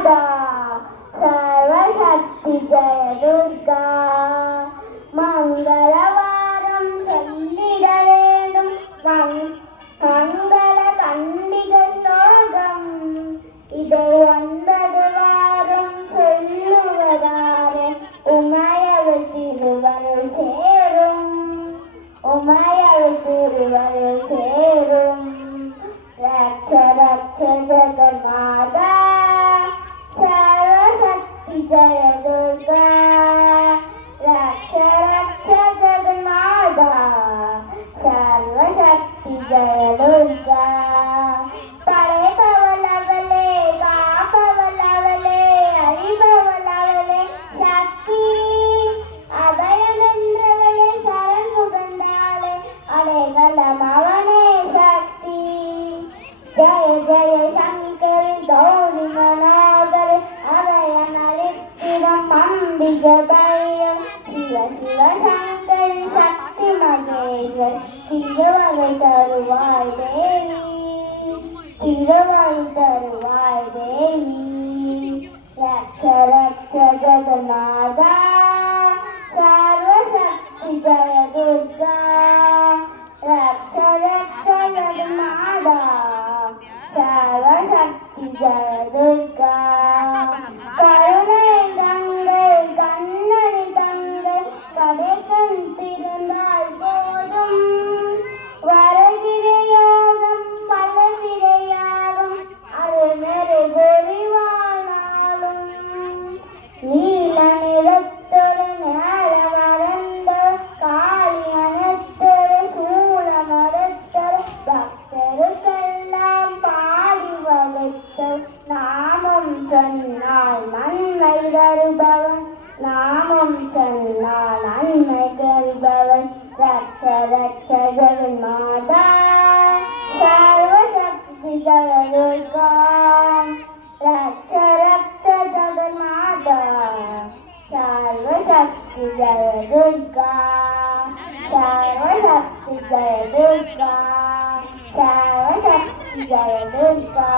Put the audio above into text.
माता सर्वशक्ति जय दुर्गा मंगलवारम चल्लिडवेदुम मंगल कंडिग श्लोकम इदे ஒன்பது வாரம் சொல்லுவதாலே உமையவள் திருவருள் சேரும் உமையவள் திருவருள் சேரும் रक्ष रक्ष जगन्माता सर्वशक्ति जय दुर्गा रक्ष रक्ष जगन्माता सर्वशक्ति जय दुर्गा परेपवलवले कापवलवले अरिपवलवले शक्ति अभयमेन्द्रवले शरण मुगंडाले अडेगलमवने शक्ति जय जय शंकर गौरी गणाधर अभय नलिप्तिरम अम्बिजभैरव शिव शिव शंकर शक्ति महेश्वर तिरुवरुள் தருவாய் தேவி திருவருள் தருவாய் தேவி रक्ष रक्ष जगन्नाथा सर्वशक्ति जय दुर्गा रक्ष रक्ष जगन्नाथा सर्वशक्ति जय दुर्गा करुणை தங்கள் கண்ணனை தங்கள் கடைக்கண் திறந்தால் போதும் வருகிற யோகம் பல விடையாகும் அது நிறைவேறிவானாலும் நீல நிறத்துடன் மறந்த காளியனத்தர் சூழ மரத்தர் பக்தருக்கெல்லாம் பாடி வகுத்தர் நாமம் சொன்னால் நன்மை தருபவன் நாமம் சொன்னால் நன்மை தருபவன் ரக்ஷ ரக்ஷ ஜெகன்மாதா सर्वशक्ति जय दुर्गा रक्ष रक्ष जगन्माता सर्वशक्ति जय दुर्गा सर्वशक्ति जय दुर्गा सर्वशक्ति जय दुर्गा